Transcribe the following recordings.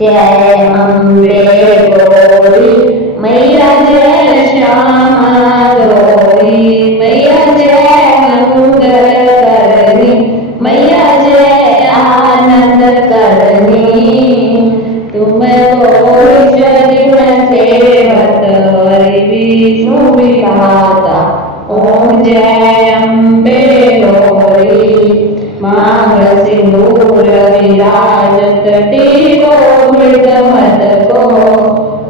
जय अम्बे गौरी मैया जय श्यामा गौरी मैया जय मंगल करनी मैया जय आनंद करनी तुम तो शरीर सेवत हरि विष्णु विधाता ओम जय अम्बे गौरी मांग सिंदूर विराजत टीको मृग मत को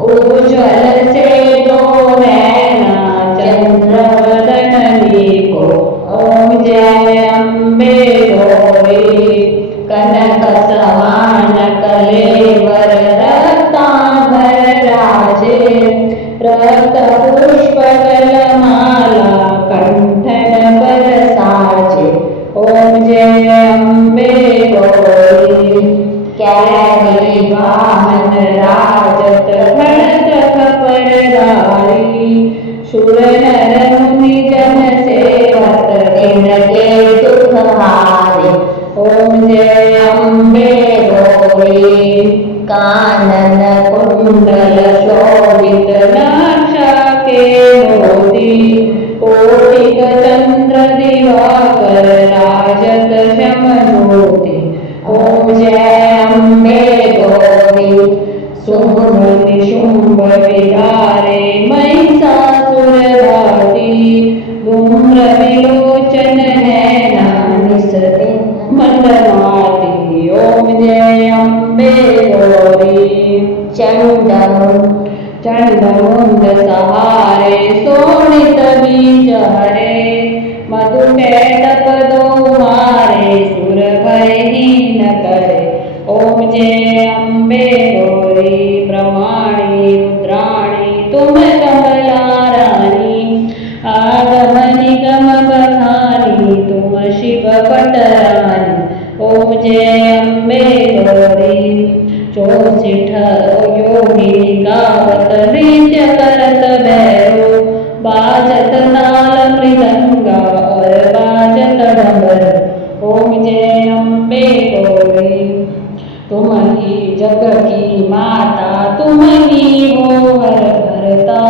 उज्ज्वल से दो नैना चंद्र वदन लीको ओम जय अम्बे गौरी कनक समान कलेवर रक्तांबर राजे रक्त पुष्प माला कंठन पर साजे ओम जय अम्बे गौरी कैली वाहन राजत खड़क खपरदारी शूर नर मुनि जन सेवत इनके दुख हारे ओम जय अम्बे गौरी कानन कुंडल शोभित नाक्षा के मोती कोटिक चंद्र दिवाकर राजत श्याम ज्योति ओम जय अम्बे गौरी शुंभ निशुंभ विधारे महिषासुर धारी धूम्र विलोचन है नानिसते मंडलाती ओम जय अम्बे गौरी चंडमुंड सहारे शोणित बीज हरे मधु कैटप दो मारे सुर भय हीन करे ओम जय अम्बे गौरी ब्रह्माणी रुद्राणी तुम कमला रानी आगम निगम बखानी तुम शिव पटरानी ओम जय अम्बे गौरी 64 योगिनी गावत नृत्य करत भैरो बाजत नाल मृदंगा और बाजत डमर ओम जय अम्बे गौरी तुम ही जग की माता तुम ही हो हर भरता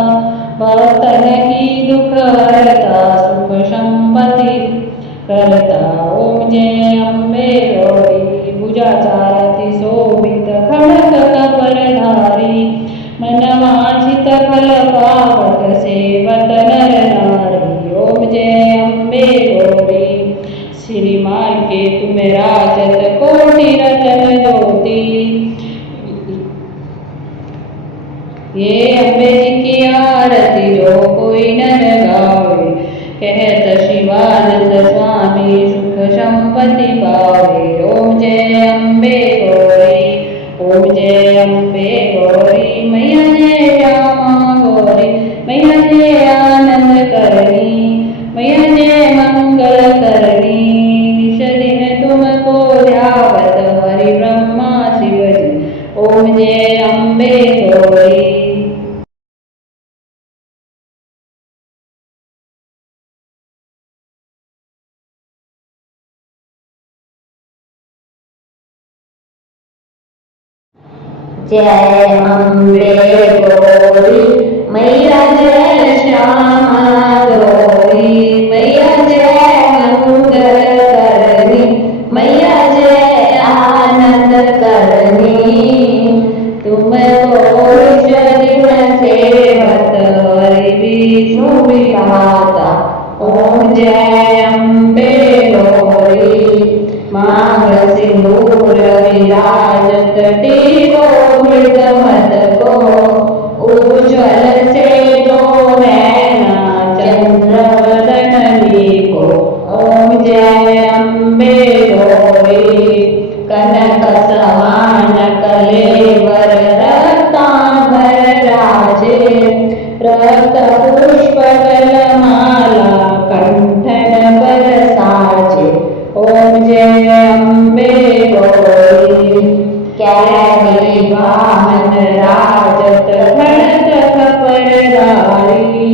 भक्तन की दुख हरता सुख संपत्ति करता ओम जय अम्बे गौरी भुजाचारति शोभित खड़ग कपरधारी मन वांछित फल पावत सेवत नर नारी ओम जय अम्बे गौरी श्रीमान के तुम राजत कोटि रतन ज्योति ये अम्बे जी की आरती जो कोई नर गावे कहत शिवानंद स्वामी सुख संपत्ति पावे ओम जय अम्बे गौरी ओम जय अम्बे गौरी मैया जय श्यामा गौरी मैया जय आनंद करनी मैया जय मंगल करनी निश दिन तुमको ध्यावत हरि ब्रह्मा शिव जी ओम जय अम्बे गौरी जय अम्बे गौरी मैया जय श्यामा गौरी मैया जय मंगल करनी मैया जय आनंद करनी तुम तो शरीर सेवत हरि विष्णु विधाता ओम जय अम्बे गौरी मांग सिंदूर विराजत टीको मृग मत को उज्ज्वल से दो नैना चंद्र वदन लीको ओम जय अम्बे गौरी कनक समान कलेवर रक्तांबर राजे रक्त पुष्प माला कंठन पर साजे ओम जय अम्बे गौरी कैली वाहन राजत खड़क खपरदारी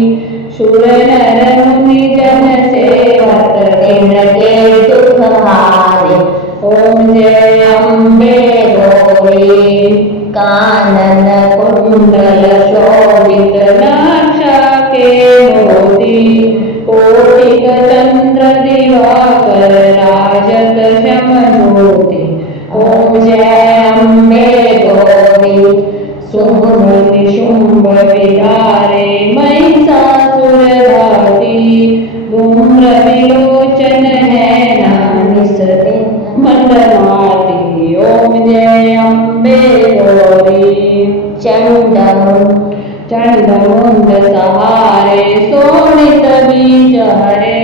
शूर नर मुनि जन सेवत इनके दुख हारे ओम जय अम्बे गौरी कानन कुंडल शोभित नाक्षा के मोती कोटिक चंद्र दिवाकर राजत श्याम ज्योति ओम जय अम्बे गौरी शुंभ निशुंभ विदारे महिषासुर घाती धूम्र विलोचन है निसते मंडमाती। ओम जय अम्बे गौरी चंडमुंड सहारे शोणित बीज हरे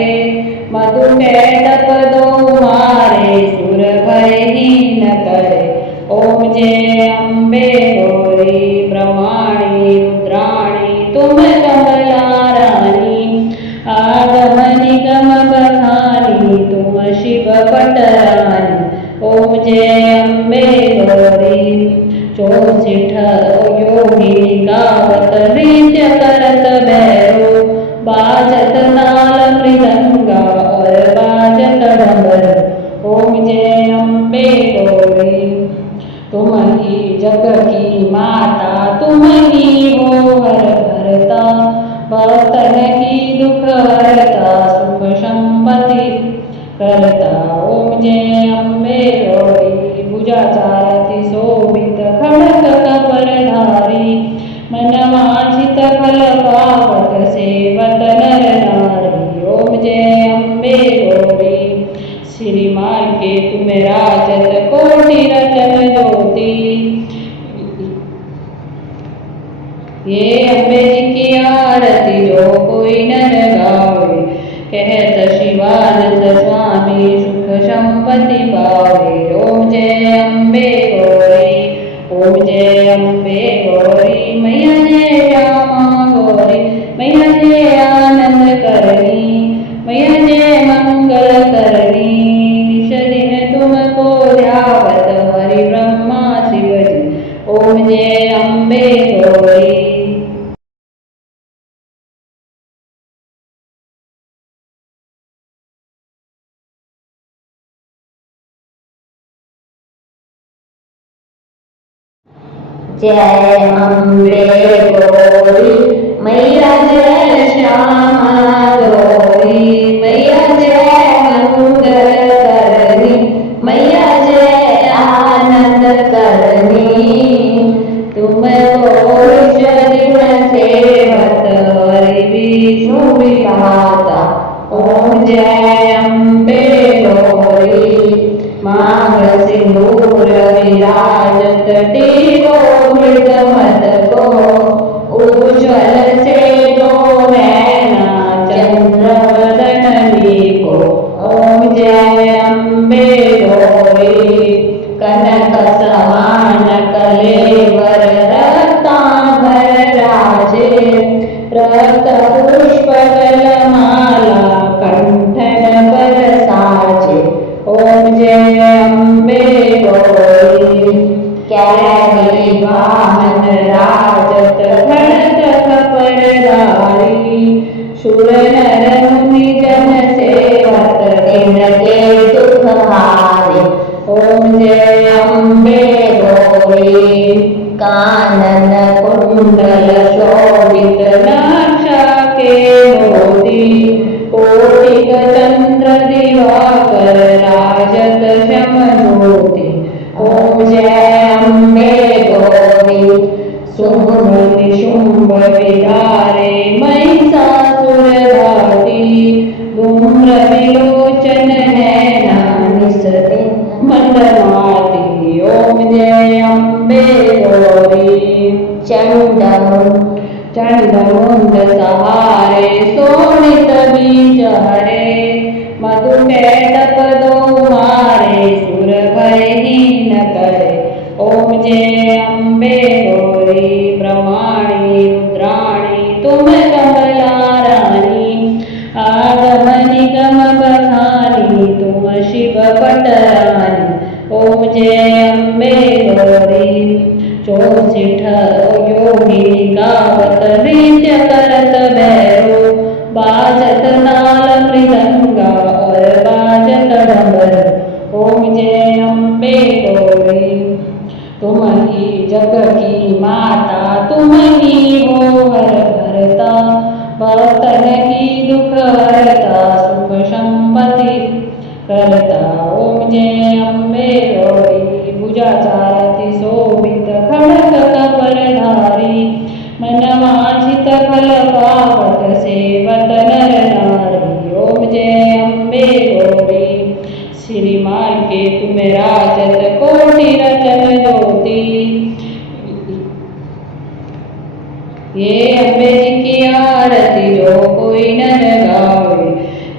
मधु कैटप दो मारे सुर भय हीन करे। ओम जय अम्बे गौरी ब्रह्माणी रुद्राणी तुम कमला रानी आगम निगम बखानी तुम शिव पटरानी। ओम जय अम्बे गौरी चौसिठ योगिनी गावत नृत्य करत भैरो बाजत नाल मृदंगा और बाजत डमर। ओम जय अम्बे गौरी तुम ही जग की माता तुम ही हो हर भरता भक्तन की दुख हरता सुख संपत्ति करता। ओम जय अम्बे गौरी भुजाचारति शोभित खड़ग कपरधारी मन वांछित फल पावत सेवत नर नारी। ओम जय अम्बे गौरी श्रीमान के तुम राजत कोटि रतन ज्योति। ये अम्बे जी की आरती जो कोई नर गावे कहत शिवानंद स्वामी सुख संपत्ति पावे। ओम जय अम्बे गौरी ओम जय अम्बे गौरी मैया जय श्यामा गौरी मैया जय आनंद करणी मैया जय मंगल करणी। निश दिन तुमको ध्यावत हरि ब्रह्मा शिव जी। ओम जय अम्बे गौरी। जय अम्बे गौरी मैया जय श्यामा गौरी मैया जय मंगल करणी मैया जय आनंद करणी। तुम दिन सेवत हरि विष्णु विधाता। ओम जय अम्बे गौरी मांग सिंदूर विराजत टीको मृग मद को उज्ज्वल से दो नैना चंद्र वदन लीको। ओम जय अम्बे गौरी कनक समान कलेवर रत्नाभर राजे रक्त पुष्प माला कंठन पर साजे। ओम जय अम्बे गौरी कैली वाहन राजत खड़ग कपरधारी शूर नर मुनि जन सेवत इनके दुख हारे। ओम जय अम्बे गौरी कानन कुंडल शोभित नाक्षा के मोती कोटिक चंद्र दिवाकर राजत श्याम ज्योति। ओम जय अम्बे गौरी शुंभ निशुंभ विदारे महिषासुर घाती धूम्र विलोचन है निसते मंडमाती। ओम जय अम्बे गौरी चंडमुंड सहारे शोणित बीज हरे मधु कैटप दो मारे सुर भय हीन करे। ओम जय अम्बे गौरी ब्रह्माणी रुद्राणी तुम कमला रानी आगम निगम बखानी तुम शिव पटरानी। ओम जय अम्बे गौरी चौसिठ योगिनी गावत नृत्य करत भैरो बाजत नाल मृदंगा और बाजत डमर। ओम जय अम्बे गौरी तुम ही जग की माता तुम ही हो हर भरता भक्तन की दुख हरता सुख संपत्ति करता। ओम जय अम्बे गौरी भुजाचारति शोभित खड्ग कपरधारी मनवांछित फल पावत सेवत नर नारी। ओम जय अम्बे गौरी श्रीमान के तुम राजत कोटि रतन ज्योति। ये अम्बे जी की आरती जो कोई नर गावे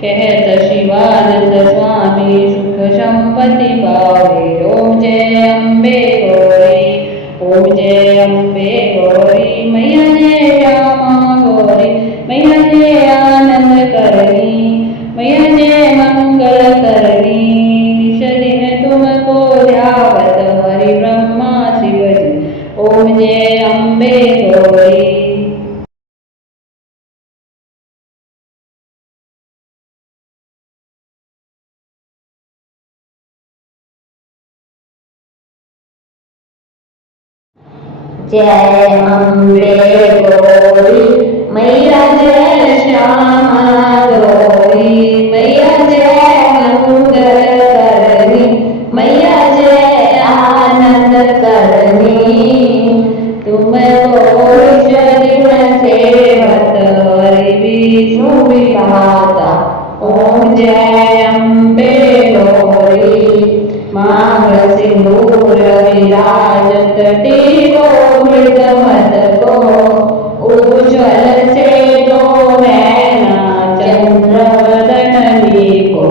कहत शिवानंद स्वामी सुख संपत्ति पावे। ओम जय अम्बे गौरी ओम जय अम्बे गौरी मैया जय श्यामा गौरी मैया जय आनंद करणी मैया जय मंगल करणी। निश दिन तुमको ध्यावत हरि ब्रह्मा शिव जी। ओम जय अम्बे गौरी। जय अम्बे गौरी मैया जय श्यामा गौरी मैया जय मंगल करणी मैया जय आनंद करणी। तुमको दिन सेवत हरि विष्णु विधाता। ओम जय अम्बे गौरी मांग सिंदूर विराजत टीको मृग मत को उज्ज्वल से दो नैना चंद्र वदन लीको।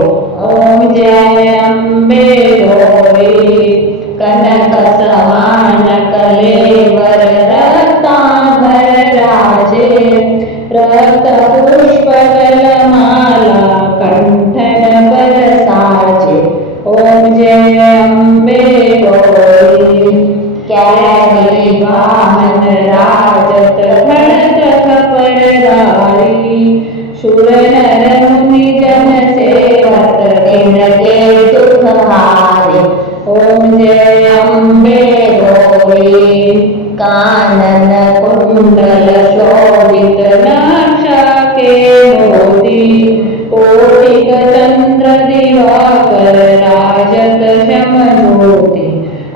ओम जय अम्बे गौरी कनक समान कलेवर रत्नाभर राजे रक्त पुष्प माला कंठन पर साजे। ओम जय अम्बे गौरी कैली वाहन राजत खड्ग कपरधारी शूर नर मुनि जन सेवत तिनके दुख हारे। ओम जय अम्बे गौरी कानन कुंडल शोभित नाक्षा के मोती कोटिक चंद्र दिवाकर राजत श्याम ज्योति।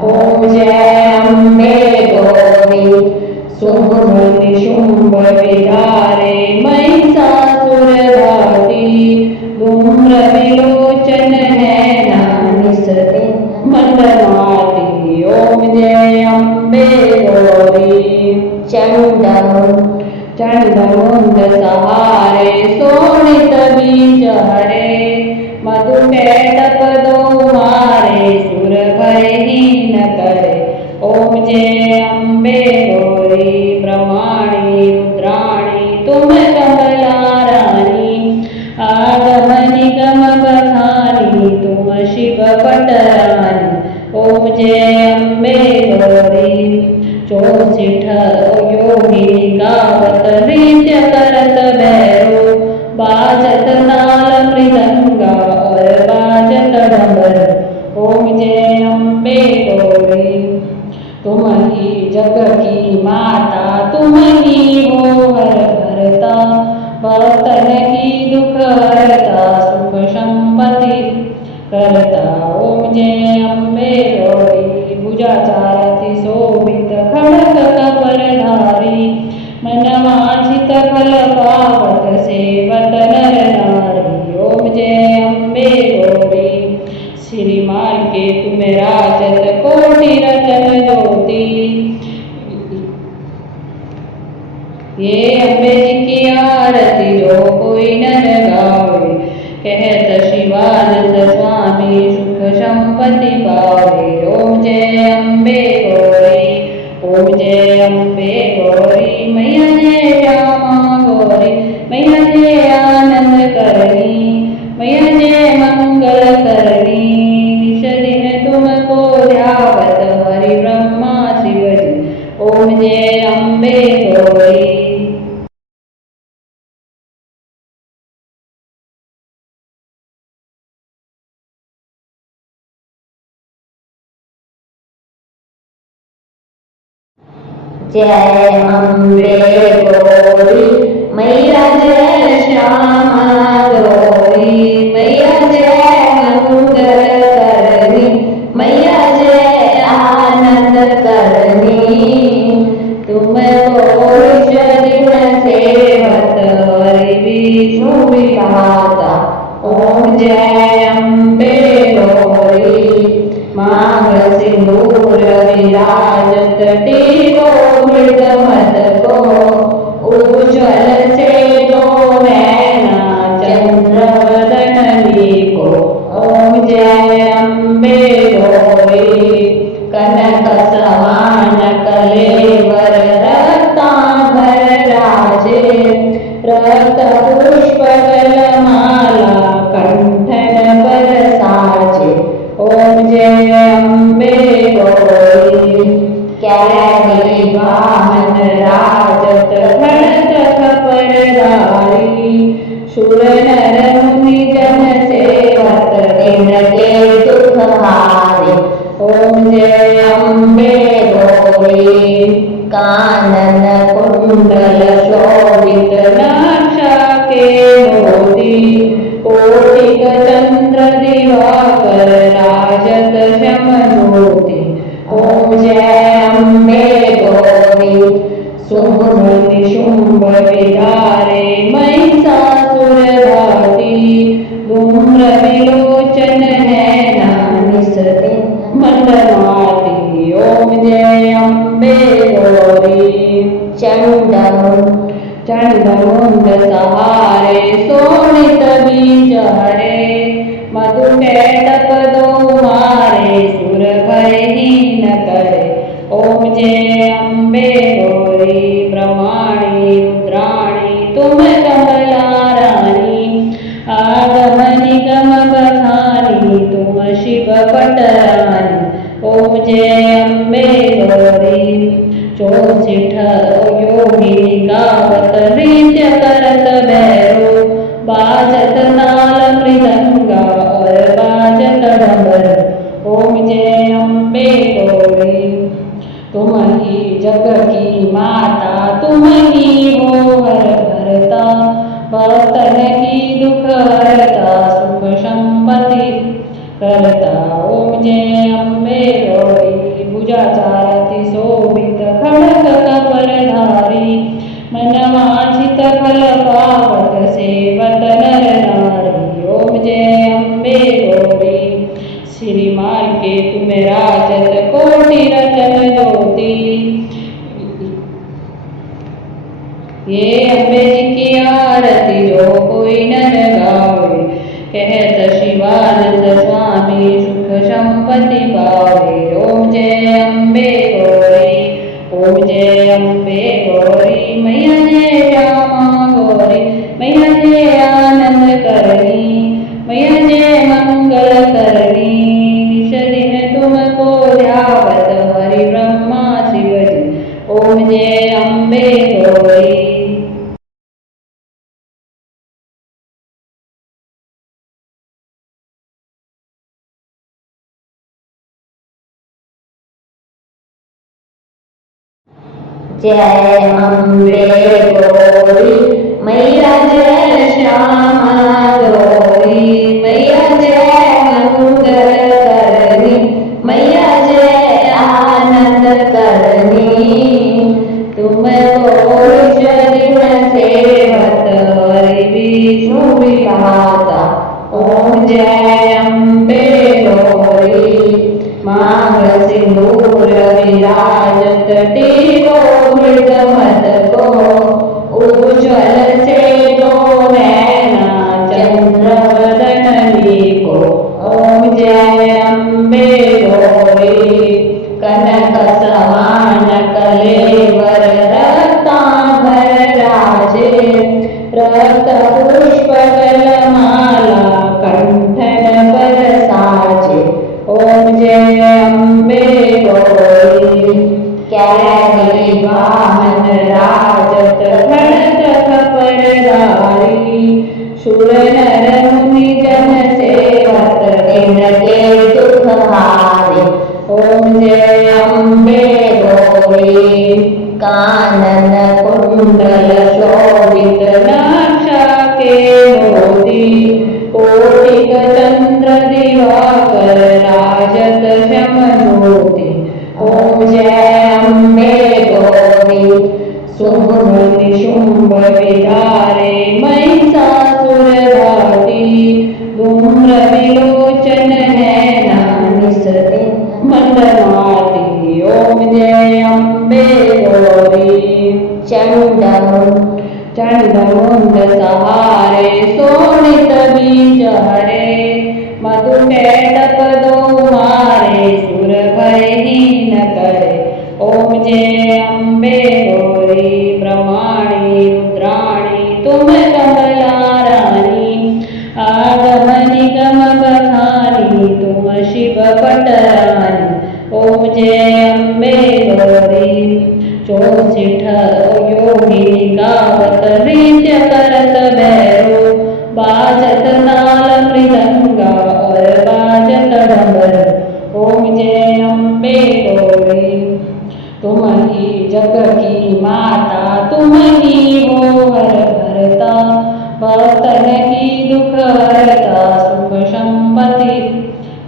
ओम जय अम्बे गौरी शुंभ निशुंभ विधारे महिषासुर घाती धूम्र विलोचन है निसते मंदमाती। ओम जय अम्बे गौरी चंडमुंड सहारे शोणित बीज हरे मधु कैटप दो मारे सुर भय हीन करे। ओम जय अम्बे गौरी ब्रह्माणी रुद्राणी तुम कमला रानी आगम निगम बखानी तुम शिव पटरानी। ओम जय अम्बे गौरी चौसिठ योगिनी गावत नृत्य करत भैरो बाजत नाल मृदंगा और बाजत डमरू। ओम जय अम्बे गौरी तुम ही जग की माता तुम ही हो हर भरता भक्तन की दुख हरता सुख संपत्ति करता। ओम जय अम्बे गौरी भुजाचारति शोभित खड्ग कपरधारी मनवांछित फल पावत सेवत नर नारी। ओम जय अम्बे गौरी श्रीमान के तुम राजत कोटि रतन ज्योति। ये अम्बे जी की आरती जो कोई नर गावे कहत शिवानंद स्वामी सुख संपत्ति पावे। ओम जय अम्बे गौरी ओम जय अम्बे गौरी मैया जय श्यामा गौरी मैया जय आनंद करणी मैया जय मंगल करणी। निश दिन तुमको ध्यावत हरि ब्रह्मा शिव जी। ओम जय अम्बे गौरी। जय अम्बे गौरी मैया जय श्यामा गौरी मैया जय मंगल करनी मैया जय आनंद करनी तुमको दिन सेवत हरि विष्णु विधाता ओम जय अम्बे गौरी मांग सिंदूर विराजत टीको मृग मत को उज्ज्वल से दो नैना चंद्र वदन को ओम जय अम्बे गौरी कनक समान कलेवर रत्नाभर राजे रक्त पुष्प माला कंठन पर साजे ओम जय अम्बे गौरी कैली वाहन राजत खड़क खपरधारी शूर नर मुनि जन सेवत तिनके दुख हारे ओम जय अम्बे गौरी कानन कुंडल शोभित नाक्षा के मोती कोटिक चंद्र दिवाकर राजत श्याम ज्योति ओम जय अम्बे गौरी शुंभ निशुंभ विधारे महिषासुर घाती धूम्र विलोचन है निसते मंडमाती ओम जय अम्बे गौरी चंडमुंड सहारे शोणित बीज हरे मधु कैटप दो मारे सुर भयहीन करे ओम जय अम्बे गौरी ब्रह्माणी रुद्राणी तुम कमला रानी आगम निगम बखानी तुम शिव पटरानी ओम जय अम्बे गौरी चौसिठ योगिनी गावत नृत्य करत भैरो बाजत नाल मृदंगा और बाजत डमर ओम जय अम्बे गौरी तुम ही जग की माता तुम ही हो हर हरता भक्तन की दुख हरता सुख संपत्ति करता ओम जय अम्बे गौरी भुजाचारति शोभित खड़ग कपरधारी मन वांछित फल पावत सेवत नर नारी ओम जय अम्बे गौरी श्रीमान के तुम राजत कोटि रतन ज्योति ये अम्बे जी की आरती जो कोई नर गावे कहत शिवानंद स्वामी सुख संपत्ति पावे ओम जय अम्बे गौरी ओम जय अम्बे गौरी मैया जय श्यामा गौरी मैया जय आनंद करनी मैया जय मंगल करनी निश दिन तुमको ध्यावत हरि ब्रह्मा शिव जी ओम जय अम्बे गौरी जय अम्बे गौरी मैया जय श्यामा गौरी मैया जय मंगल करनी मैया जय आनंद करनी तुमको दिन सेवत हरि विष्णु विधाता ओम जय अम्बे गौरी मांग सिंदूर विराजत टीको मृग मत को उज्ज्वल से दो नैना चंद्र वदन को ओम जय अम्बे गौरी कनक समान कलेवर रत्नाभर राजे रक्त पुष्प माला कंठन पर साजे ओम जय अम्बे गौरी कैली वाहन राजत खड़क खपरधारी शूर नर मुनि जन सेवत तिनके दुख हारे ओम जय अम्बे गौरी कानन कुंडल शोभित नाक्षा के मोती कोटिक चंद्र दिवाकर राजत श्याम ज्योति ओम जय अम्बे गौरी शुंभ शुंभ विधारे महिषासुर घाती धूम्र विलोचन है निसते मंदमाती। ओम जय अम्बे गौरी चंडमुंड सहारे शोणित बीज हरे मधु कैटप दो मारे सुर भयहीन करे। ओम जय अम्बे गौरी ब्रह्माणी रुद्राणी तुम कमला रानी आगम निगम बखानी तुम शिव पटरानी। ओम जय अम्बे गौरी 64 योगिनी गावत नृत्य करत भैरो बाजत नाल मृदंगा और बाजत डमर। ओम जय अम्बे गौरी तुम ही जग की माता तुम ही हो हर भरता भक्तन की दुख हरता सुख संपत्ति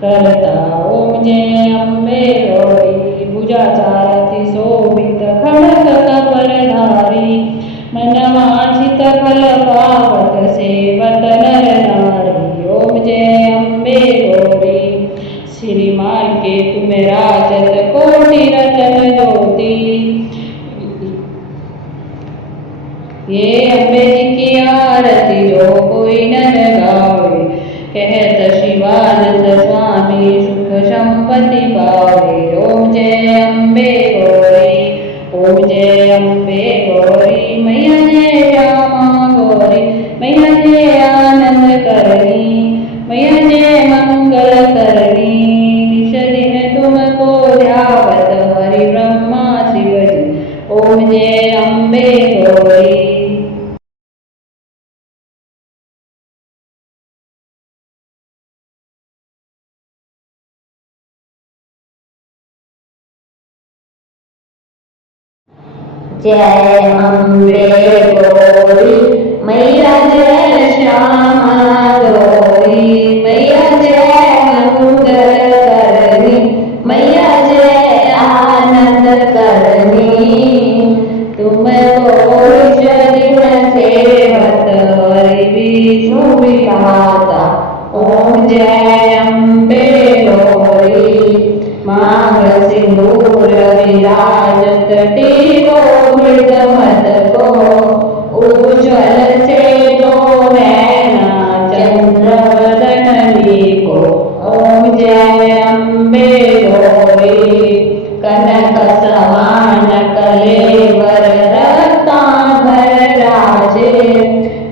करता। ओम जय अम्बे गौरी भुजाचारति शोभित खड़ग कपरधारी मनवांछित फल पावत सेवत नर नारी। ओम जय अम्बे गौरी श्रीमान के तुम राजत कोटि रतन ज्योति। ये अम्बे जी की आरती जो कोई नर गावे कहत शिवानंद स्वामी सुख संपत्ति पावे। ओम जय अम्बे गौरी ओम जय अम्बे गौरी मैया जय श्यामा गौरी मैया जय आनंद करणी मैया जय मंगल करणी। निश दिन तुमको ध्यावत हरि ब्रह्मा शिव जी। ओम जय अम्बे गौरी। जय अम्बे गौरी मैया जय श्यामा गौरी मैया जय मंगल करणी मैया जय आनंद करणी। तुमको दिन सेवत हरि विष्णु विधाता। ओम जय अम्बे गौरी मांग सिंदूर विराजत टीको मृग मत को उज्ज्वल से दो नैना चंद्र वदन लीको। ओम जय अम्बे गौरी कनक समान कलेवर रत्नाभर राजे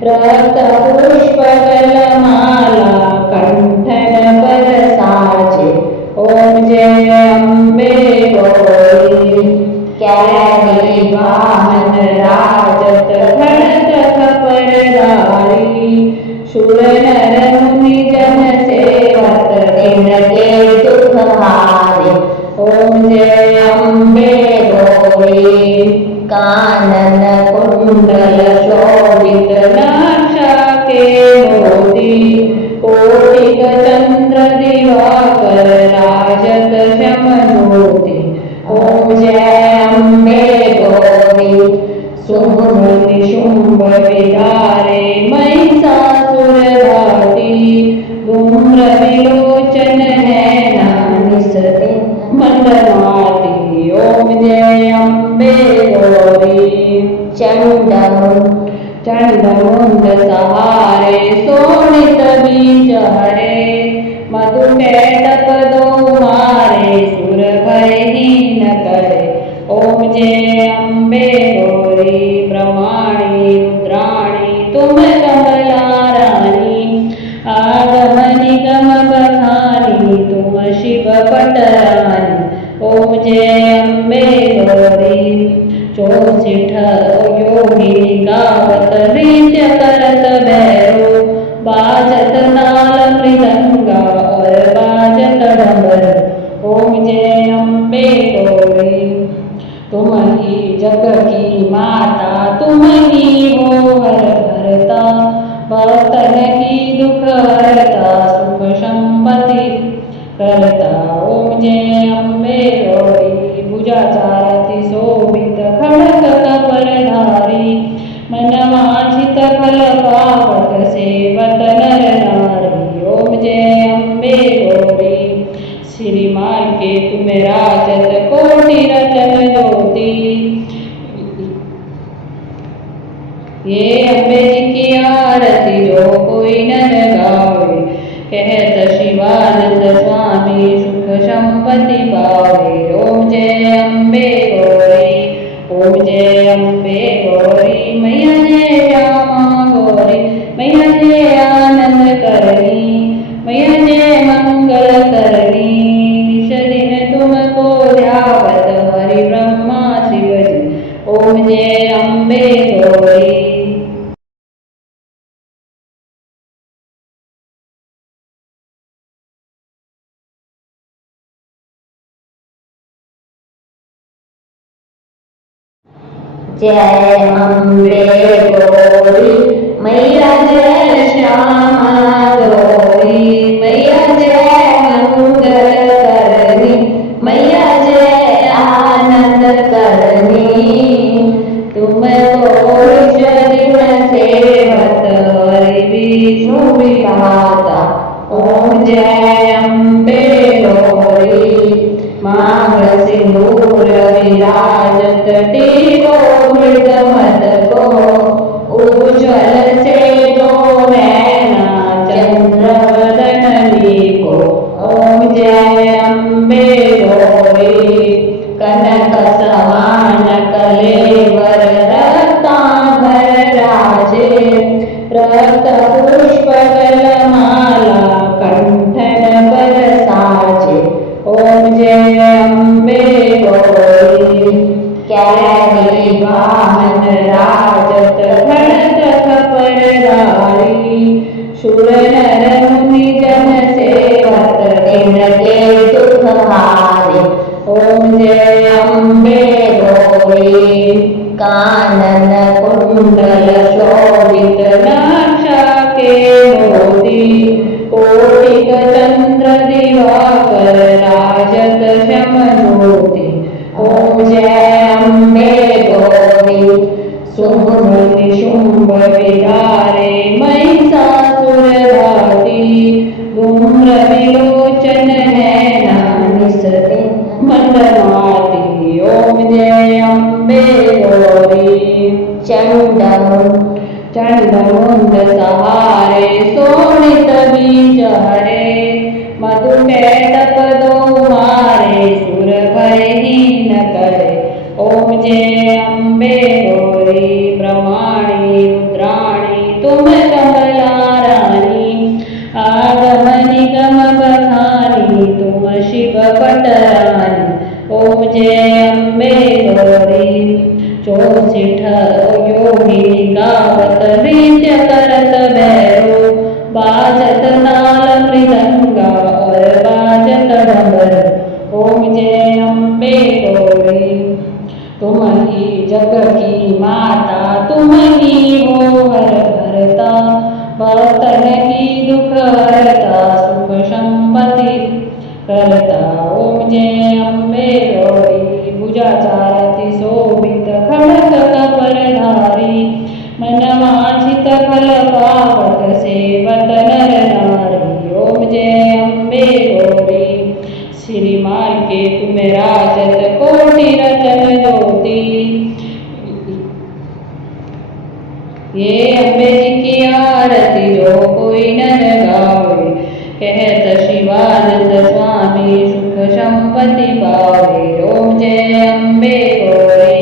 रक्त पुष्प गलमाला कंठन पर साजे। ओम जय अम्बे गौरी कैली वाहन राजत खड़ग खपरधारी शूर नर मुनि जन सेवत तिनके दुख हारे। ओम जय अम्बे गौरी कानन कुंडल शोभित नाक्षा के मोती कोटिक चंद्र दिवाकर राजत श्याम ज्योति। ओम जय अम्बे गौरी शुंभ विधारे महिषासुर घाती धूम्र विलोचन है निसते मंदमाती। ओम जय अम्बे गौरी चंडमुंड सहारे शोणित बीज हरे मधु कैटप दो मारे सुर भयहीन करे। ओम जय अम्बे गौरी ब्रह्माणी रुद्राणी तुम कमला रानी आगम निगम बखानी तुम शिव पटरानी। ओम जय अम्बे गौरी 64 योगिनी गावत नृत्य करत भैरो बाजत नाल मृदंगा और बाजत डमर। ओम जय अम्बे गौरी तुम तुम ही जग की माता, तुम ही हो हर भरता, भक्तन की दुख हरता, सुख संपत्ति करता। ओम जय अम्बे गौरी, भुजाचारति शोभित खड्ग कपरधारी, मनवांछित फल पावत सेवत नर नारी। ओम जय अम्बे गौरी, श्रीमाल के तुम राजत कोटि रतन ज्योति। ये अम्बे जी की आरती जो कोई नर गावे, कहत शिवानंद स्वामी सुख संपत्ति पावे। ओम जय अम्बे गौरी, ओम जय अम्बे गौरी, मैया जय श्यामा गौरी, मैया जय आनंद करणी, मैया जय मंगल करणी। निश दिन तुमको ध्यावत हरि ब्रह्मा शिव जी। ओम जय अम्बे गौरी। जय अम्बे गौरी, मैया जय श्यामा गौरी, मैया जय मंगल करणी, मैया जय आनंद करणी। तुमको दिन सेवत हरि विष्णु विधाता। ओम जय अम्बे गौरी, मांग सिंदूर विराजत टीको मृग मद को, उज्ज्वल से दो नैना चंद्र वदन लीको। ओम जय अम्बे गौरी, कनक समान कलेवर रत्नाभर राजे, रक्त पुष्प गलमाला कंठन पर साजे। ओम जय अम्बे गौरी, कैली वाहन राजत खड्ग कपरधारी, शूर नर मुनि जन सेवत तिनके दुख हारे। ओम जय अम्बे गौरी, कानन कुंडल शोभित नासा के मोती, कोटिक चंद्र दिवाकर राजत श्याम ज्योति। ओम जय अम्बे गौरी, शुंभ निशुंभ विधारे महिषासुर घाती, धूम्र विलोचन है नानिसते मंडमाती। ओम जय अम्बे गौरी, चंडमुंड सहारे शोणित बीज हरे, मधु कैटप दो मारे सुर भय हीन करे। ओम जय अम्बे गौरी, ब्रह्माणी रुद्राणी तुम कमला रानी, आगम निगम बखानी तुम शिव पटरानी। ओम जय अम्बे गौरी, 64 योगिनी गावत नृत्य करत भैरो, बाजत नाल मृदंगा और बाजत डमर। ओम जय अम्बे गौरी, तुम ही जग की माता, तुम ही हो हर भरता, भक्तन की दुख हरता, सुख संपत्ति करता। ओम जय अम्बे गौरी, भुजाचारति शोभित खड्ग कपरधारी, मनवांछित फल पावत सेवत नर नारी। ओम जय अम्बे गौरी, श्रीमाल के तुम राजत कोटि रतन ज्योति। ये अम्बे जी की आरती जो कोई नर गावे, कहत शिवानंद स्वामी सुख संपत्ति पावे। ओम जय अम्बे गौरी,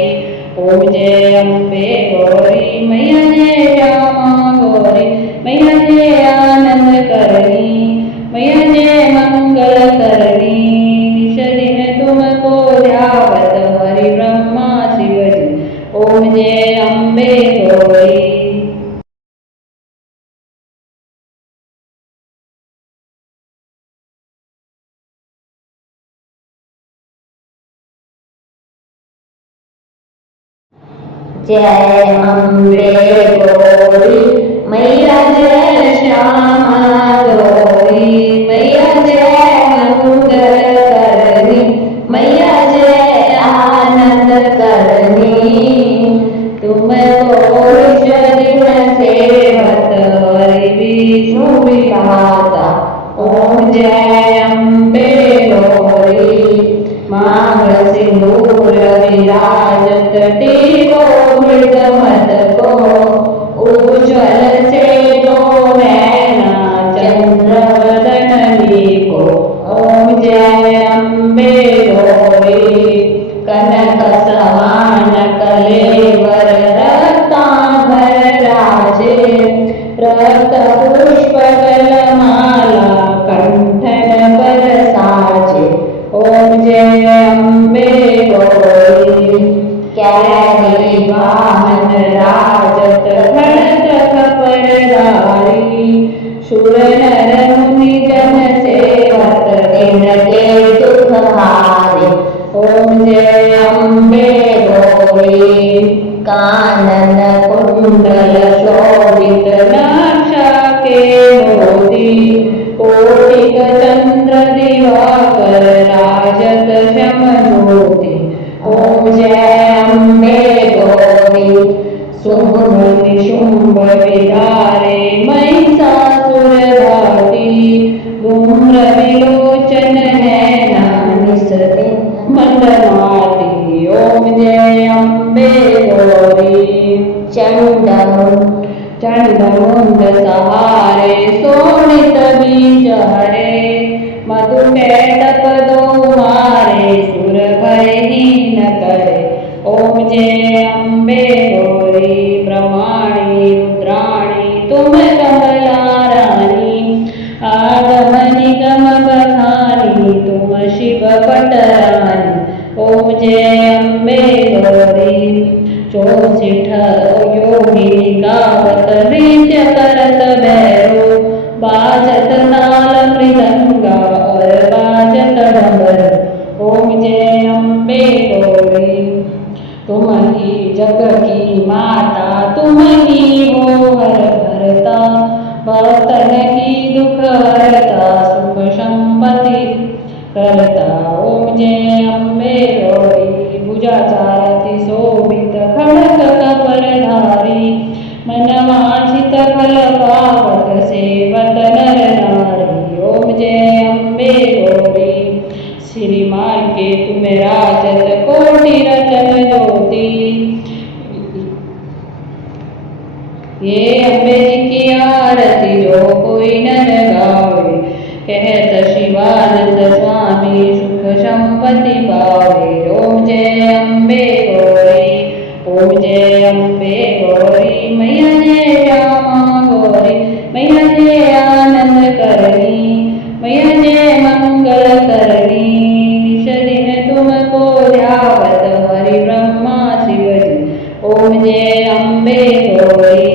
ओम जय अम्बे गौरी, मैया जय श्यामा गौरी, मैया जय आनंद करणी, मैया जय मंगल करणी। निश दिन तुमको ध्यावत हरि ब्रह्मा शिव जी। ओम जय अम्बे गौरी। जय अम्बे गौरी मैया जय श्यामा गौरी मैया जय मंगल करनी मैया जय आनंद करनी तुमको शरीर सेवत हरि विष्णु विधाता ओम जय अम्बे गौरी मांग सिंदूर विराजत टीको मृग मत को उज्ज्वल से दो नैना चंद्र वदन को ओम जय अम्बे गौरी कनक समान कलेवर रत्नाभर राजे रक्त पुष्प माला कंठन पर साजे ओम जय अम्बे गौरी कैली वाहन राजत खड़ग खपरधारी शूर नर मुनि जन सेवत इनके दुख हारे ओम जय अम्बे गौरी कानन कुंडल शोभित नाक्षा के मोती कोटिक चंद्र दिवाकर राजत शम ज्योति ओम जय अम्बे गौरी शुंभ निशुंभ विदारे महिषासुर घाती धूम्र विलोचन है निसते मंडलाती ओम जय अम्बे गौरी चंडमुंड सहारे शोणित बीज हरे मधु कैटप दो मारे सुर भय हीन करे ओम जय अम्बे गौरी ब्रह्माणी रुद्राणी तुम कमला रानी आगम निगम बखानी तुम शिव पटरानी ओम जय अम्बे गौरी चौसिठ योगिनी गावत नृत्य करत भैरो बाजत नाल मृदंगा और बाजत डमर ओम जय अम्बे गौरी तुम ही जग की माता तुम ही हो हर भरता भक्तन की दुख हरता सुख संपत्ति करता ओम जय अम्बे गौरी भुजाचारति शोभित खड़ग कपरधारी मन वांछित फल पावत सेवत नर नारी ओम जय अम्बे गौरी श्रीमान के तुम राजत कोटि रतन ज्योति ये अम्बे जी की आरती जो कोई नर गावे कहत शिवानंद स्वामी सुख संपत्ति पावे ओम जय अम्बे गौरी ओम जय अम्बे गौरी मैया जय श्यामा गौरी मैया जय आनंद करनी मैया जय मंगल करनी निश दिन तुमको ध्यावत हरि ब्रह्मा शिव जी ओम जय अम्बे गौरी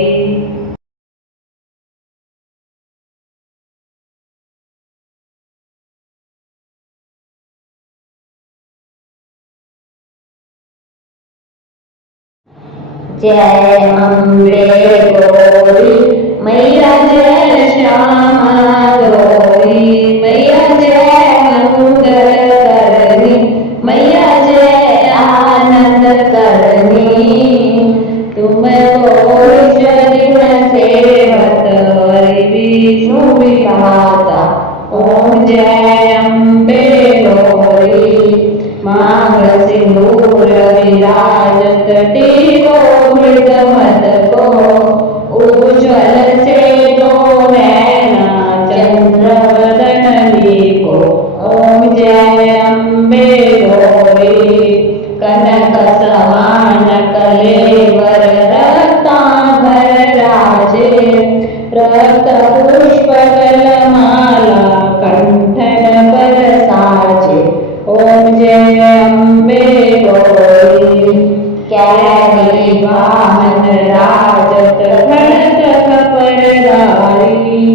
जय अम्बे गौरी मैया जय श्यामा गौरी मैया जय मंगल करनी मैया जय आनंद करनी तुमको शरीर सेवत हरि विष्णु विधाता ओम जय अम्बे गौरी मांग सिंदूर विराजत टीको मृग मत को उज्ज्वल से दो नैना चंद्र वदन को ओम जय अम्बे गौरी कनक समान कलेवर रत्नाभर राजे रक्त पुष्प माला कंठन पर साजे ओम जय अम्बे गौरी कैली वाहन राजत खड़ग खपरधारी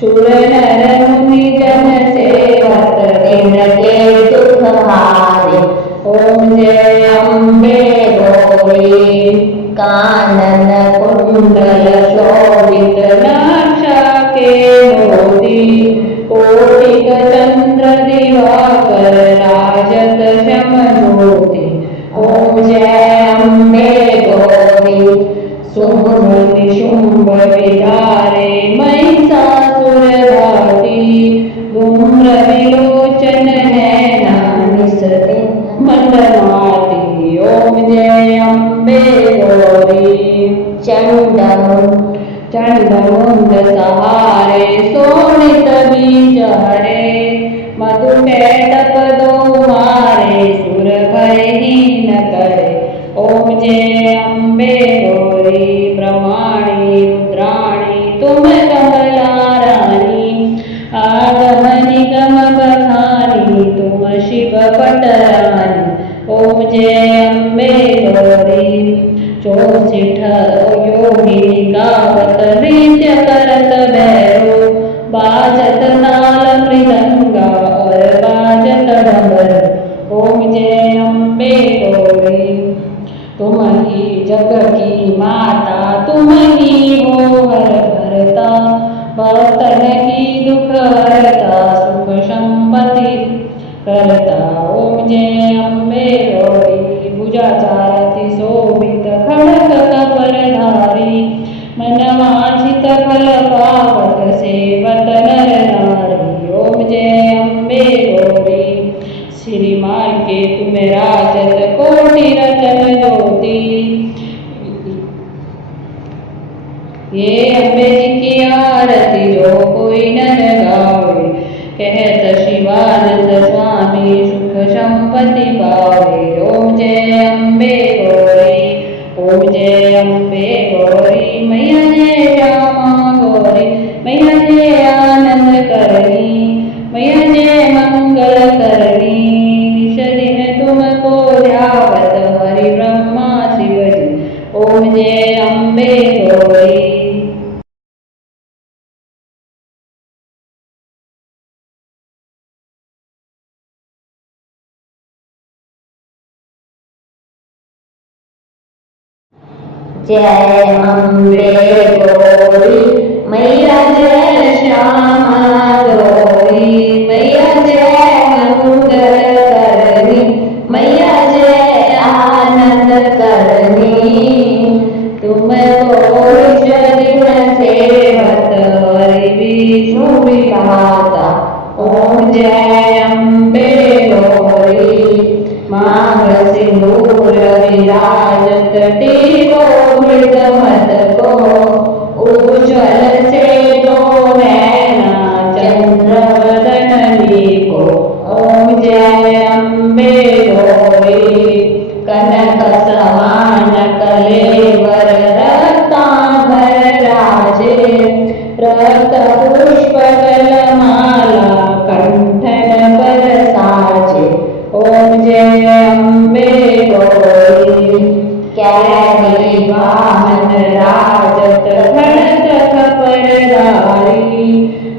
शूर नर मुनि जन सेवत इनके दुख हारे ओम जय अम्बे गौरी कानन कुंडल शोभित लाक्षा के मोती कोटिक चंद्र दिवाकर राजत श्याम ज्योति ओम जय अम्बे गौरी शुंभ निशुंभ विदारे महिषासुर घाती धूम्र विलोचन है निसते मंडलाती। ओम जय अम्बे गौरी चंडमुंड सहारे शोणित बीज हरे मधु कैटप दो मारे सुर भय हीन करे। ओम जय अम्बे गौरी ब्रह्माणी रुद्राणी तुम कमला रानी आगम निगम बखानी तुम शिव पटरानी। ओम जय अम्बे गौरी चौसिठ योगिनी गावत नृत्य करत भैरो बाजत नाल मृदंगा और बाजत डमर। ओम जय अम्बे गौरी तुम ही जग की माता तुम ही हो हर भरता भक्तन की दुख हरता सुख संपत्ति करता। ओम जय अम्बे गौरी भुजाचारति शोभित खड़ग कपरधारी मनवांछित फल पावत सेवत नर नारी। ओम जय अम्बे गौरी श्रीमान के तुम राजत कोटि रतन ज्योति। ये अम्बे जी की आरती जो कोई नर गावे कहत शिवानंद स्वामी सुख संपत्ति पावे। ओम जय अम्बे गौरी ओम जय अम्बे गौरी मैया जय श्यामा गौरी मैया जय आनंद करणी मैया जय मंगल करणी। निश दिन तुमको ध्यावत हरि ब्रह्मा शिव जी। ओम जय अम्बे गौरी जय अम्बे गौरी मैया जय श्यामा गौरी मैया जय मंगल करणी मैया जय आनंद करणी। तुम तो दिन सेवत हरि विष्णु विधाता। ओम जय अम्बे गौरी माघ सिंदूर विराजत टीको मृग मत को उज्ज्वल से दो नैना चंद्र वदन लीको। ओम जय अम्बे गौरी कनक समान कलेवर रत्नाभर राजे रक्त पुष्प गलमाला कंठन पर साजे। ओम जय अम्बे गौरी कैली वाहन राजत खड़ग खपरधारी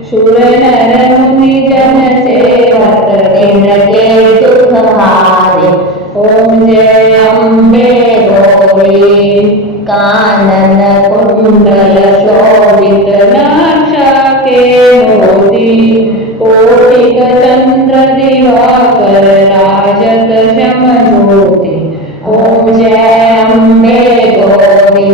शूर नर मुनि जन सेवत इनके दुख हारे। ओम जय अम्बे गौरी कानन कुंडल शोभित लाक्षा के मोती कोटिक चंद्र दिवाकर राजत श्याम ज्योति। ओम जय अम्बे गौरी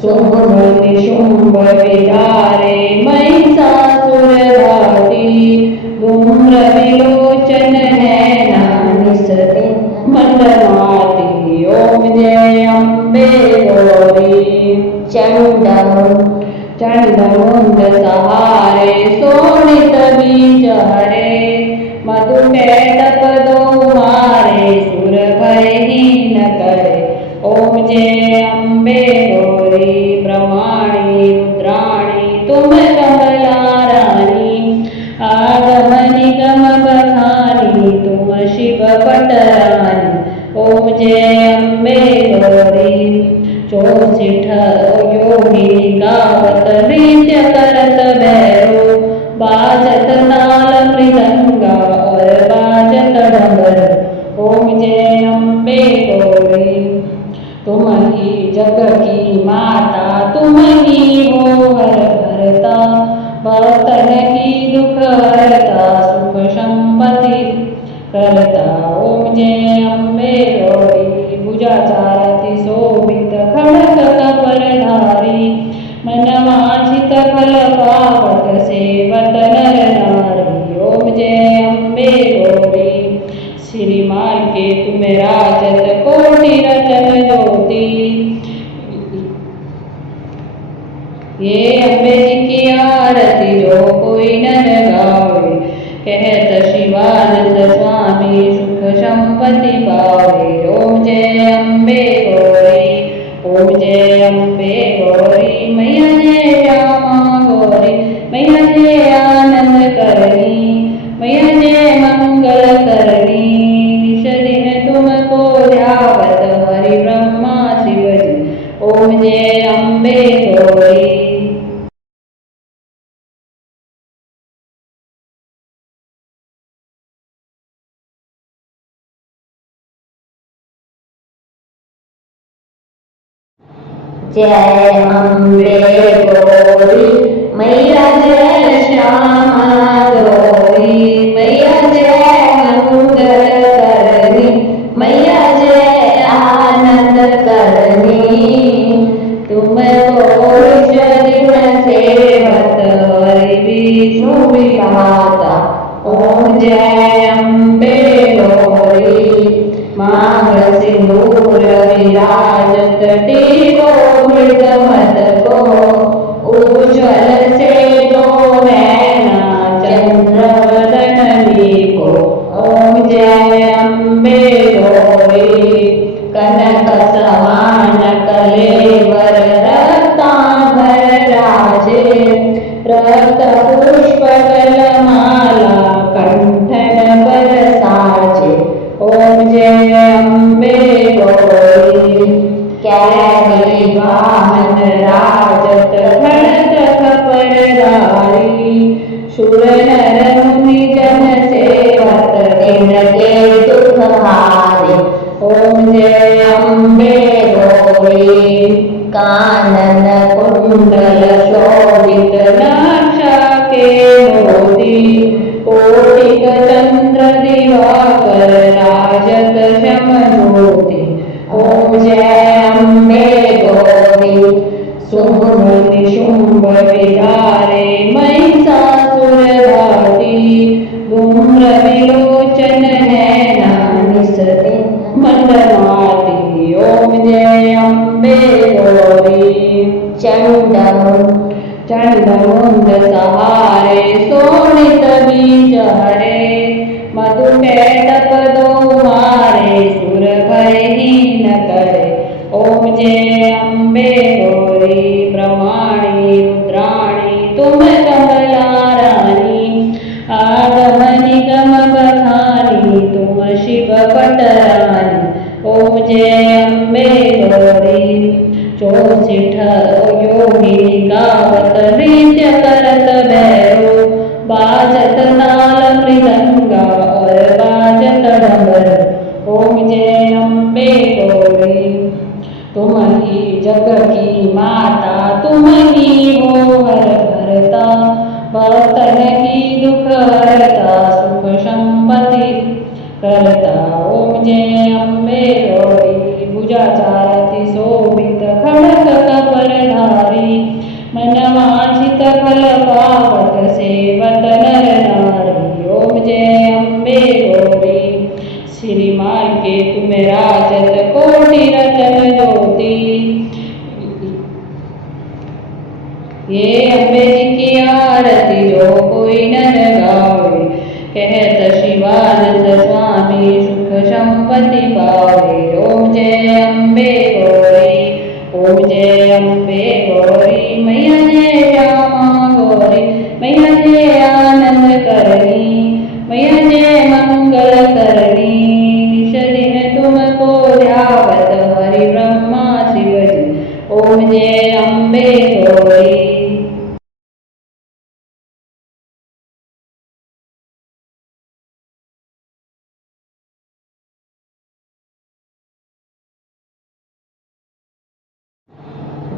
शुंभ निशुंभ विदारे महिषासुर घाती धूम्र विलोचन है निसते मंडलाती। ओम जय अम्बे गौरी चंडमुंड सहारे शोणित बीज हरे मधु कैटप दो मारे सुर भय हीन करे। ओम जय अम्बे गौरी ब्रह्माणी रुद्राणी तुम कमला रानी आगम निगम बखानी तुम शिव पटरानी। ओम जय अम्बे गौरी चौसिठ योगिनी गावत नृत्य करत भैरो बाजत नाल मृदंगा और बाजत डमर। ओम जय अम्बे गौरी तुम ही जग की माता, तुम ही हो हर भरता, भक्तन की दुख हरता, सुख संपत्ति करता। ओम जय अम्बे गौरी, भुजा चारति शोभित, खड़ग कपरधारी, मन वांछित फल पावत, सेवत नर नारी। ओम जय अम्बे गौरी, श्रीमान के तुम राजत, कोटि रतन ज्योति। ये अम्बे जी की आरती जो कोई नर गावे, कहत शिवानंद स्वामी सुख संपत्ति पावे। ओम जय अम्बे गौरी, ओम जय अम्बे गौरी, मैया जय श्यामा गौरी, मैया जय आनंद करनी, मैया जय मंगल करनी। निश दिन तुमको ध्यावत हरि ब्रह्मा शिव जी। ओम जय अम्बे गौरी। जय अम्बे गौरी, मैया जय श्यामा गौरी, मैया जय मंगल करनी, मैया जय आनंद करनी। तुम तो दिन सेवत हरि विष्णु विधाता। ओम जय अम्बे गौरी, मांग सिंदूर विराजत, टीको मृग मद को, उज्ज्वल से दो नैना, चंद्र वदन लीको। ओम जय अम्बे गौरी, कनक समान कलेवर, रत्नाभर राजे, रक्त पुष्प माला, कंठन पर साजे। ओम जय अम्बे गौरी, कैली वाहन राजत, खड़ग कपरधारी, शूर नर मुनि जन सेवत, इनके दुख हारे। ओम जय अम्बे गौरी, कानन कुंडल शोभित, नासा के मोती, कोटिक चंद्र दिवाकर, राजत श्याम ज्योति। ओम जय अम्बे गौरी, शुंभ निशुंभ विदारे, महिषासुर घाती, धूम्र विलोचन है नानिस मंडमाती। ओम जय अम्बे गौरी, चंड मुंड सहारे, शोणित बीज हरे, मधु कैटप दो मारे, सुर भय हीन करे। ओम जय अम्बे गौरी, ब्रह्माणी रुद्राणी तुम कमला रानी, आगम निगम बखानी तुम शिव पटरानी। ओम जय अम्बे गौरी, 64 योगिनी गावत, नृत्य करत भैरो, बाजत नाल मृदंगा और बाजत डमर। ओम जय अम्बे गौरी, तुम ही जग की माता, तुम ही हो हर भरता, भक्तन की दुख हरता, सुख संपत्ति करता। ओम जय अम्बे गौरी, भुजा चारति शोभित, खड़ग कपरधारी, मन वांछित फल पावत, सेवत नर नारी। ओम जय अम्बे गौरी, श्रीमान के तुम राजत, कोटि रतन ज्योति। ये अम्बे जी की आरती जो कोई नर गावे, कहत शिवानंद स्वामी सुख संपत्ति पावे। ओम जय अम्बे गौरी, ओम जय अम्बे गौरी, मैया जय श्यामा गौरी, मैया जय आनंद करनी, मैया जय मंगल करनी। निश दिन तुमको ध्यावत हरि ब्रह्मा शिव जी। ओम जय अम्बे गौरी।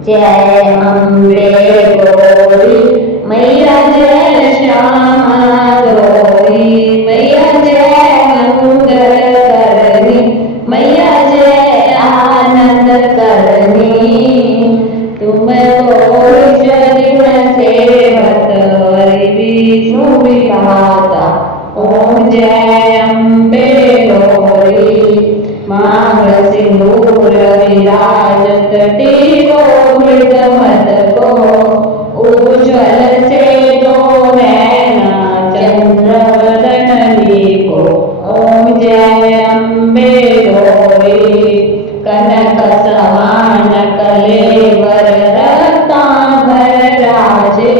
जय अम्बे गौरी मैया जय श्यामा गौरी मैया जय मंगल करनी मैया जय आनंद करनी तुम सेवत हरि विष्णु विधाता ओम जय अम्बे गौरी मांग सिंदूर विराजत टीको मृग मद को उज्ज्वल से दो नैना चंद्र वदन को ओम जय अम्बे गौरी कनक समान कलेवर रत्नाभर राजे